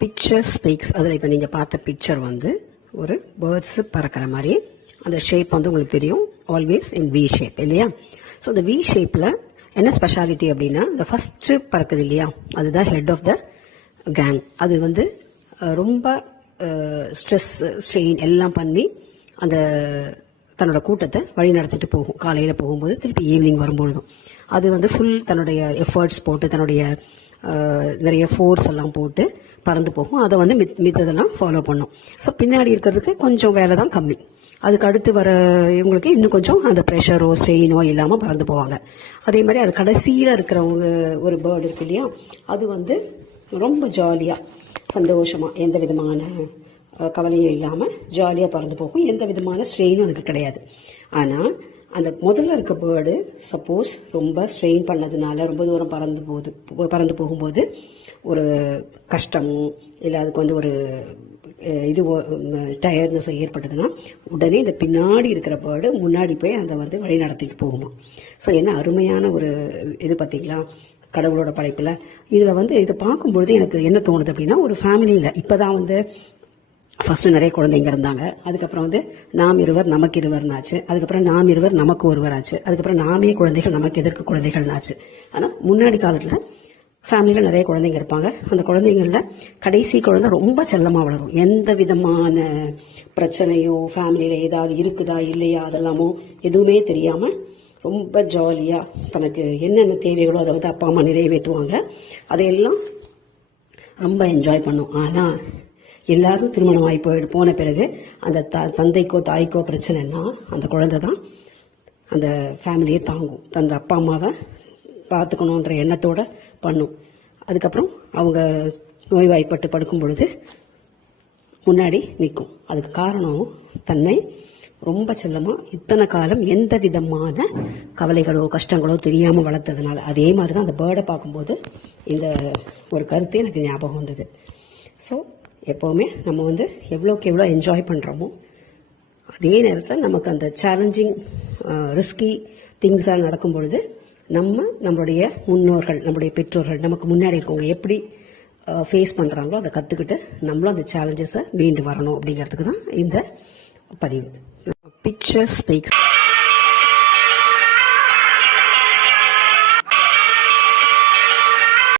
Picture speaks அதில் இப்போ நீங்கள் பார்த்த பிக்சர் வந்து ஒரு பேர்ட்ஸு பறக்கிற மாதிரி. அந்த ஷேப் வந்து உங்களுக்கு தெரியும். ஆல்வேஸ் இன் வி ஷேப் இல்லையா? ஸோ இந்த வி ஷேப்பில் என்ன ஸ்பெஷாலிட்டி அப்படின்னா இந்த ஃபஸ்ட்டு பறக்குது இல்லையா? அதுதான் ஹெட் ஆஃப் த கேங் அது வந்து ரொம்ப ஸ்ட்ரெஸ் ஸ்ட்ரெயின் எல்லாம் பண்ணி அந்த தன்னோட கூட்டத்தை வழி நடத்திட்டு போகும். காலையில் போகும்போது திருப்பி ஈவினிங் வரும்பொழுதும். அது வந்து ஃபுல் தன்னுடைய எஃபர்ட்ஸ் போட்டு தன்னுடைய நிறைய ஃபோர்ஸ் எல்லாம் போட்டு பறந்து போகும். அதை வந்து மித் மித்ததெல்லாம் ஃபாலோ பண்ணும். ஸோ பின்னாடி இருக்கிறதுக்கு கொஞ்சம் வேலை தான் கம்மி. அதுக்கு அடுத்து வர இவங்களுக்கு இன்னும் கொஞ்சம் அந்த ப்ரெஷரோ ஸ்ட்ரெயினோ இல்லாமல் பறந்து போவாங்க. அதே மாதிரி அது கடைசியில் இருக்கிறவங்க ஒரு பேர்டு இருக்கு இல்லையா? அது வந்து ரொம்ப ஜாலியாக சந்தோஷமாக எந்த விதமான கவலையும் இல்லாமல் ஜாலியாக பறந்து போகும். எந்த விதமான ஸ்ட்ரெயினும் அதுக்கு கிடையாது. ஆனால் அந்த முதல்ல இருக்க பேர்டு சப்போஸ் ரொம்ப ஸ்ட்ரெயின் பண்ணதுனால ரொம்ப தூரம் பறந்து போகுது பறந்து போகும்போது ஒரு கஷ்டமோ இல்லை அதுக்கு வந்து ஒரு இது டயர்னஸ் ஏற்பட்டதுன்னா உடனே இந்த பின்னாடி இருக்கிற பேர்டு முன்னாடி போய் அந்த வந்து வழி நடத்திட்டு போகுமா. ஸோ என்ன அருமையான ஒரு இது பார்த்தீங்களா கடவுளோட படைப்பில். இதில் வந்து இதை பார்க்கும்பொழுது எனக்கு என்ன தோணுது அப்படின்னா ஒரு ஃபேமிலியில் இப்போ தான் வந்து ஃபர்ஸ்ட் நிறைய குழந்தைங்க இருந்தாங்க. அதுக்கப்புறம் வந்து நாம் இருவர் நமக்கு இருவர்னாச்சு. அதுக்கப்புறம் நாம் இருவர் நமக்கு ஒருவர் ஆச்சு அதுக்கப்புறம் நாமே குழந்தைகள் நமக்கு எதற்கு குழந்தைகள்னாச்சு. ஆனால் முன்னாடி காலத்தில் ஃபேமிலியில் நிறைய குழந்தைங்க இருப்பாங்க. அந்த குழந்தைங்களில் கடைசி குழந்தை ரொம்ப செல்லமாக வளரும். எந்த விதமான பிரச்சனையோ ஃபேமிலியில் ஏதாவது இருக்குதா இல்லையா அதெல்லாமோ எதுவுமே தெரியாமல் ரொம்ப ஜாலியாக தனக்கு என்னென்ன தேவைகளோ அதை வந்து அப்பா அம்மா நிறைவேற்றுவாங்க. அதையெல்லாம் ரொம்ப என்ஜாய் பண்ணும். ஆனால் எல்லாரும் திருமணம் ஆகி போயிட்டு போன பிறகு அந்த த- தந்தைக்கோ தாய்க்கோ பிரச்சனைன்னா அந்த குழந்தை தான் அந்த ஃபேமிலியை தாங்கும். தந்த அப்பா அம்மாவை பார்த்துக்கணுன்ற எண்ணத்தோடு பண்ணும். அதுக்கப்புறம் அவங்க நோய்வாய்ப்பட்டு படுக்கும் பொழுது முன்னாடி நிற்கும். அதுக்கு காரணம் தன்னை ரொம்ப செல்லமாக இத்தனை காலம் எந்த விதமான கவலைகளோ கஷ்டங்களோ தெரியாமல் வளர்த்ததுனால அதே மாதிரி தான் அந்த பேர்டை பார்க்கும்போது இந்த ஒரு கருத்து எனக்கு ஞாபகம் வந்தது. ஸோ எப்போவுமே நம்ம வந்து எவ்வளோக்கு எவ்வளோ என்ஜாய் பண்ணுறோமோ அதே நேரத்தில் நமக்கு அந்த சேலஞ்சிங் ரிஸ்கி திங்ஸாக நடக்கும் பொழுது நம்ம நம்மளுடைய முன்னோர்கள் நம்முடைய பெற்றோர்கள் நமக்கு முன்னாடி இருக்கவங்க எப்படி ஃபேஸ் பண்ணுறாங்களோ அதை கற்றுக்கிட்டு நம்மளும் அந்த சேலஞ்சஸை மீண்டு வரணும் அப்படிங்கிறதுக்கு தான் இந்த பதிவு. Picture speaks